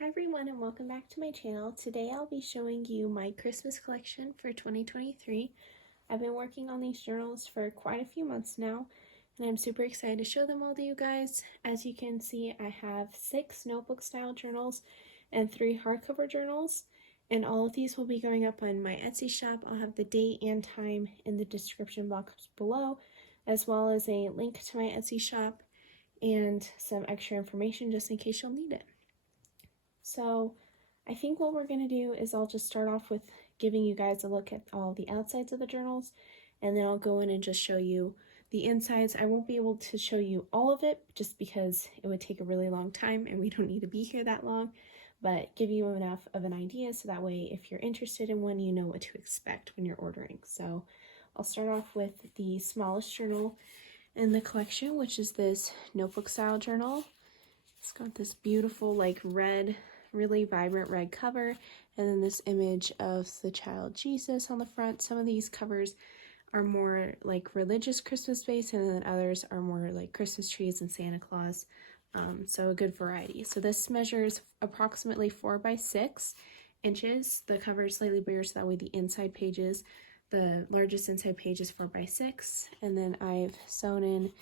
Hi everyone and welcome back to my channel. Today I'll be showing you my Christmas collection for 2023. I've been working on these journals for quite a few months now and I'm super excited to show them all to you guys. As you can see, I have 6 notebook style journals and 3 hardcover journals, and all of these will be going up on my Etsy shop. I'll have the date and time in the description box below, as well as a link to my Etsy shop and some extra information just in case you'll need it. So I think what we're going to do is I'll just start off with giving you guys a look at all the outsides of the journals, and then I'll go in and just show you the insides. I won't be able to show you all of it just because it would take a really long time and we don't need to be here that long, but give you enough of an idea so that way if you're interested in one, you know what to expect when you're ordering. So I'll start off with the smallest journal in the collection, which is this notebook style journal. It's got this beautiful like red, really vibrant red cover, and then this image of the child Jesus on the front. Some of these covers are more like religious Christmas based, and then others are more like Christmas trees and Santa Claus. So a good variety. So this measures approximately 4 by 6 inches. The cover is slightly bigger so that way the inside pages, the largest inside page is 4 by 6, and then I've sewn in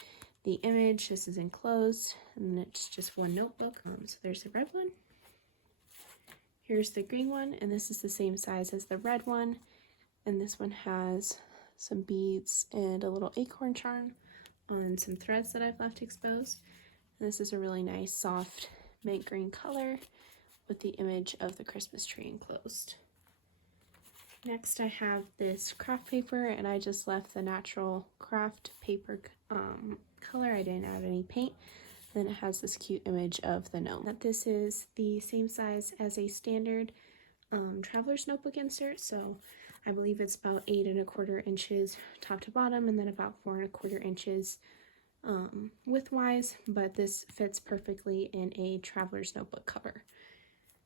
the image. This is enclosed, and it's just one notebook. So there's the red one. Here's the green one, and this is the same size as the red one. And this one has some beads and a little acorn charm on some threads that I've left exposed. And this is a really nice soft mint green color with the image of the Christmas tree enclosed. Next I have this craft paper, and I just left the natural craft paper color. I didn't add any paint. Then it has this cute image of the gnome. This is the same size as a standard traveler's notebook insert, so I believe it's about 8 1/4 inches top to bottom, and then about 4 1/4 inches widthwise, but this fits perfectly in a traveler's notebook cover.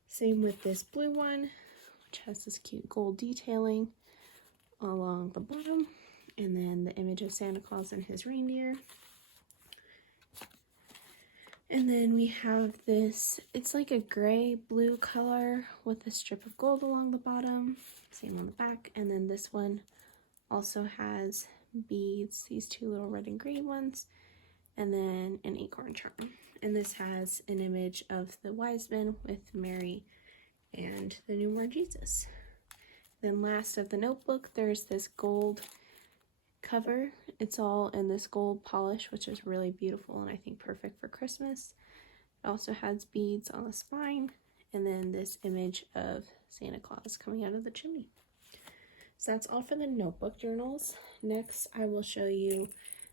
Same with this blue one, which has this cute gold detailing along the bottom, and then the image of Santa Claus and his reindeer. And then we have this, it's like a gray blue color with a strip of gold along the bottom, same on the back. And then this one also has beads, these 2 little red and green ones, and then an acorn charm. And this has an image of the wise men with Mary and the newborn Jesus. Then last of the notebook, there's this gold cover. It's all in this gold polish, which is really beautiful and I think perfect for Christmas. It also has beads on the spine, and then this image of Santa Claus coming out of the chimney. So that's all for the notebook journals. Next I will show you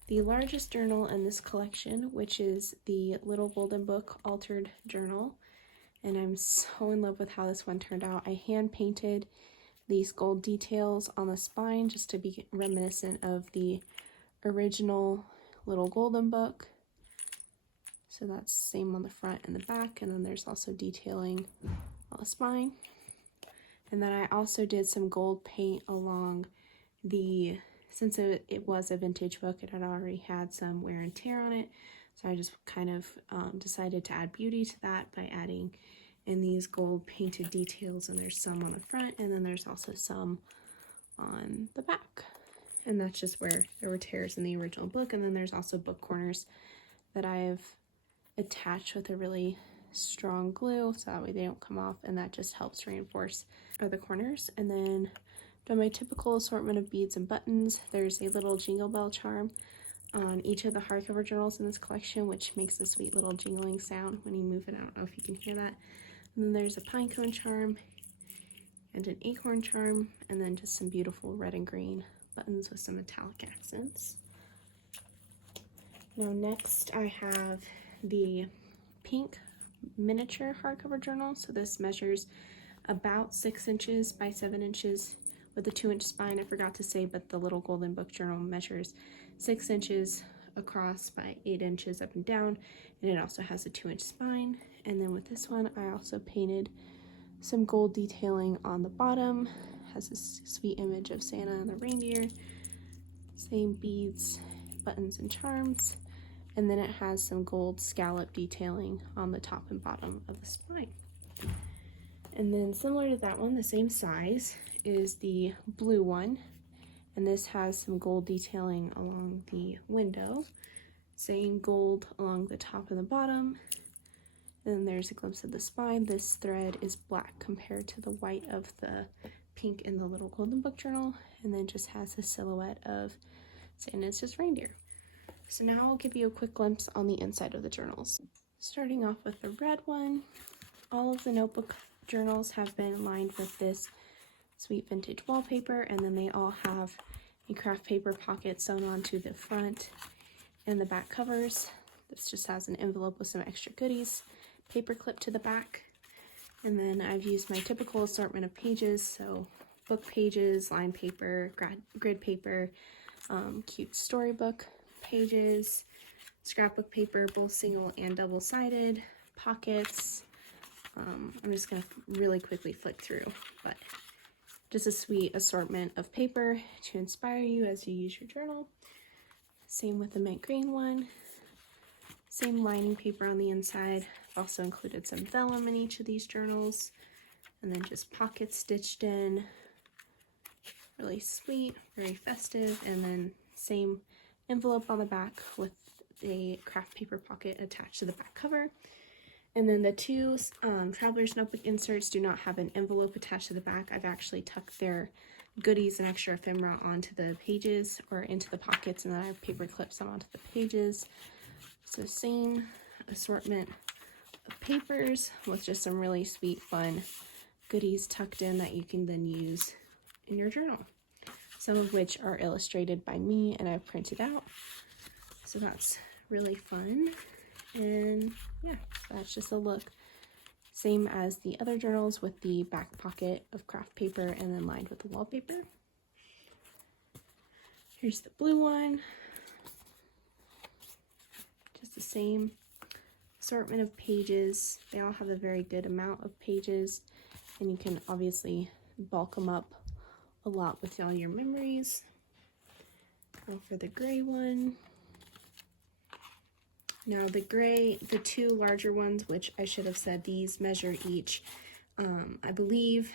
the largest journal in this collection, which is the Little Golden Book altered journal, and I'm so in love with how this one turned out. I hand painted these gold details on the spine just to be reminiscent of the original Little Golden Book. So that's the same on the front and the back, and then there's also detailing on the spine. And then I also did some gold paint along the, since it was a vintage book, it had already had some wear and tear on it, so I just kind of decided to add beauty to that by adding in these gold painted details, and there's some on the front and then there's also some on the back, and that's just where there were tears in the original book. And then there's also book corners that I've attached with a really strong glue so that way they don't come off, and that just helps reinforce the corners. And then done my typical assortment of beads and buttons. There's a little jingle bell charm on each of the hardcover journals in this collection, which makes a sweet little jingling sound when you move it. I don't know if you can hear that. And then there's a pine cone charm and an acorn charm, and then just some beautiful red and green buttons with some metallic accents. Now next I have the pink miniature hardcover journal. So this measures about 6 inches by 7 inches with a 2-inch spine. I forgot to say, but the Little Golden Book journal measures 6 inches across by 8 inches up and down, and it also has a 2-inch spine. And then with this one I also painted some gold detailing on the bottom. It has this sweet image of Santa and the reindeer, same beads, buttons, and charms, and then it has some gold scallop detailing on the top and bottom of the spine. And then similar to that one, the same size, is the blue one. And this has some gold detailing along the window, saying gold along the top and the bottom. And then there's a glimpse of the spine. This thread is black compared to the white of the pink in the little golden book journal, and then just has a silhouette of Santa's just reindeer. So now I'll give you a quick glimpse on the inside of the journals. Starting off with the red one, all of the notebook journals have been lined with this sweet vintage wallpaper, and then they all have a craft paper pocket sewn onto the front and the back covers. This just has an envelope with some extra goodies, paper clip to the back, and then I've used my typical assortment of pages, so book pages, line paper, grid paper, cute storybook pages, scrapbook paper, both single and double-sided, pockets. I'm just going to really quickly flick through, but just a sweet assortment of paper to inspire you as you use your journal. Same with the mint green one. Same lining paper on the inside. I've also included some vellum in each of these journals, and then just pockets stitched in. Really sweet, very festive, and then same envelope on the back with a craft paper pocket attached to the back cover. And then the two Traveler's Notebook inserts do not have an envelope attached to the back. I've actually tucked their goodies and extra ephemera onto the pages or into the pockets, and then I have paper clips them onto the pages. So same assortment of papers with just some really sweet, fun goodies tucked in that you can then use in your journal. Some of which are illustrated by me and I've printed out. So that's really fun. And yeah, that's just a look. Same as the other journals with the back pocket of craft paper and then lined with the wallpaper. Here's the blue one. Just the same assortment of pages. They all have a very good amount of pages, and you can obviously bulk them up a lot with all your memories. Go for the gray one. Now the gray, the two larger ones, which I should have said these measure each, I believe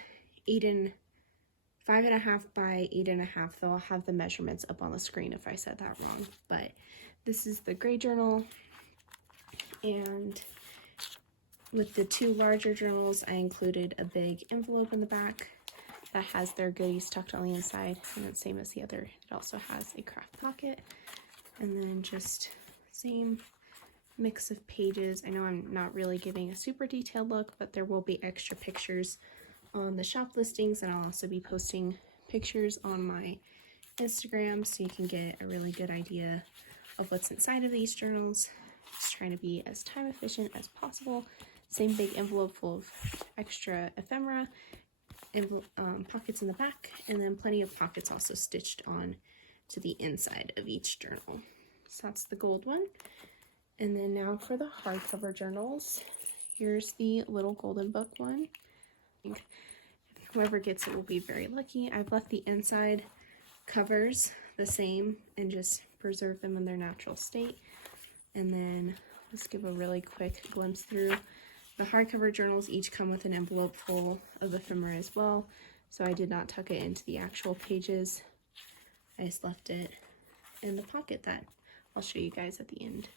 5.5 by 8.5. They'll have the measurements up on the screen if I said that wrong. But this is the gray journal, and with the two larger journals, I included a big envelope in the back that has their goodies tucked on the inside, and then same as the other, it also has a craft pocket, and then just same mix of pages. I know I'm not really giving a super detailed look, but there will be extra pictures on the shop listings, and I'll also be posting pictures on my Instagram so you can get a really good idea of what's inside of these journals. Just trying to be as time efficient as possible. Same big envelope full of extra ephemera, pockets in the back, and then plenty of pockets also stitched on to the inside of each journal. So that's the gold one. And then now for the hardcover journals. Here's the little golden book one. I think whoever gets it will be very lucky. I've left the inside covers the same and just preserve them in their natural state. And then let's give a really quick glimpse through. The hardcover journals each come with an envelope full of ephemera as well, so I did not tuck it into the actual pages. I just left it in the pocket that I'll show you guys at the end.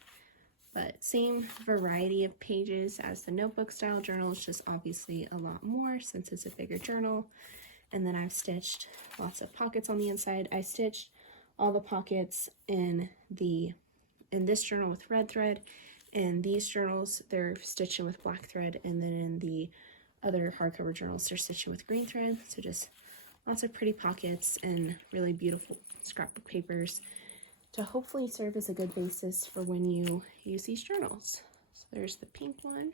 But same variety of pages as the notebook style journals, just obviously a lot more since it's a bigger journal. And then I've stitched lots of pockets on the inside. I stitched all the pockets in this journal with red thread. In these journals, they're stitching with black thread, and then in the other hardcover journals, they're stitching with green thread. So just lots of pretty pockets and really beautiful scrapbook papers to hopefully serve as a good basis for when you use these journals. So there's the pink one,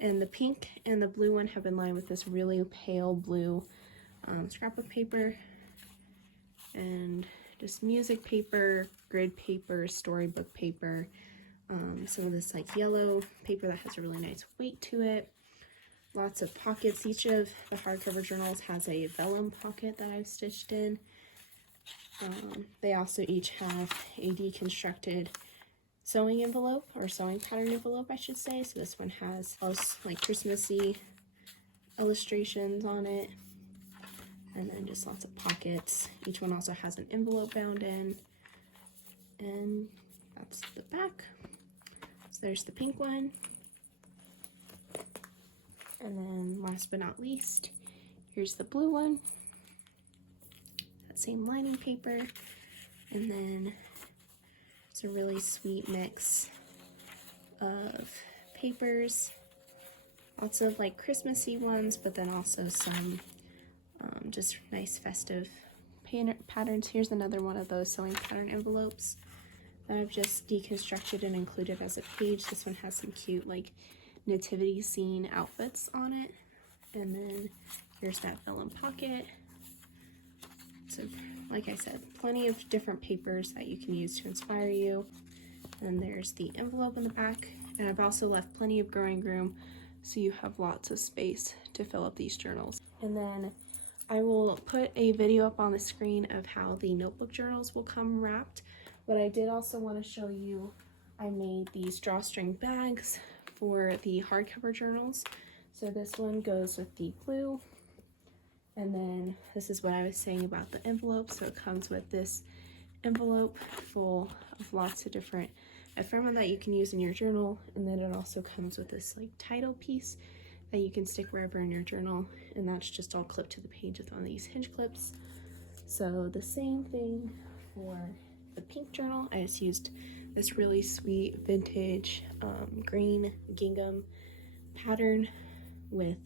and the pink and the blue one have been lined with this really pale blue scrapbook paper, and just music paper, grid paper, storybook paper, some of this like yellow paper that has a really nice weight to it. Lots of pockets. Each of the hardcover journals has a vellum pocket that I've stitched in. They also each have a deconstructed sewing envelope, or sewing pattern envelope I should say. So this one has like Christmassy illustrations on it, and then just lots of pockets. Each one also has an envelope bound in, and that's the back. So there's the pink one, and then last but not least, here's the blue one. That same lining paper, and then it's a really sweet mix of papers. Lots of like Christmassy ones, but then also some just nice festive patterns. Here's another one of those sewing pattern envelopes that I've just deconstructed and included as a page. This one has some cute like nativity scene outfits on it. And then here's that vellum pocket. So like I said, plenty of different papers that you can use to inspire you. And there's the envelope in the back. And I've also left plenty of growing room so you have lots of space to fill up these journals. And then I will put a video up on the screen of how the notebook journals will come wrapped. But I did also want to show you, I made these drawstring bags for the hardcover journals. So this one goes with the blue. And then this is what I was saying about the envelope. So it comes with this envelope full of lots of different ephemera that you can use in your journal, and then it also comes with this like title piece that you can stick wherever in your journal, and that's just all clipped to the page with one of these hinge clips. So the same thing for the pink journal. I just used this really sweet vintage green gingham pattern with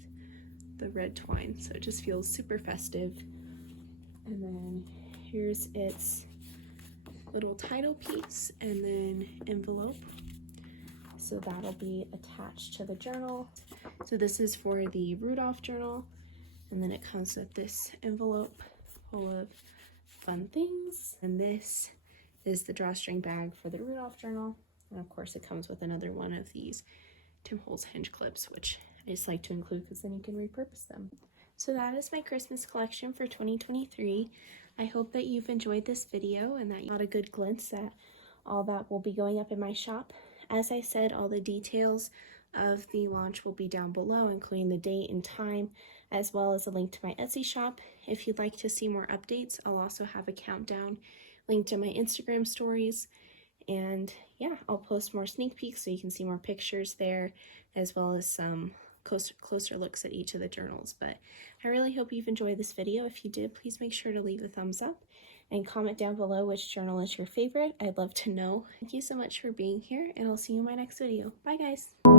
the red twine, so it just feels super festive. And then here's its little title piece and then envelope, so that'll be attached to the journal. So this is for the Rudolph journal, and then it comes with this envelope full of fun things, and this is the drawstring bag for the Rudolph journal, and of course it comes with another one of these Tim Holtz hinge clips, which I just like to include because then you can repurpose them. So that is my Christmas collection for 2023. I hope that you've enjoyed this video and that you got a good glimpse at all that will be going up in my shop. As I said, all the details of the launch will be down below, including the date and time, as well as a link to my Etsy shop. If you'd like to see more updates, I'll also have a countdown linked to my Instagram stories. And yeah, I'll post more sneak peeks so you can see more pictures there, as well as some closer looks at each of the journals. But I really hope you've enjoyed this video. If you did, please make sure to leave a thumbs up and comment down below which journal is your favorite. I'd love to know. Thank you so much for being here, and I'll see you in my next video. Bye guys!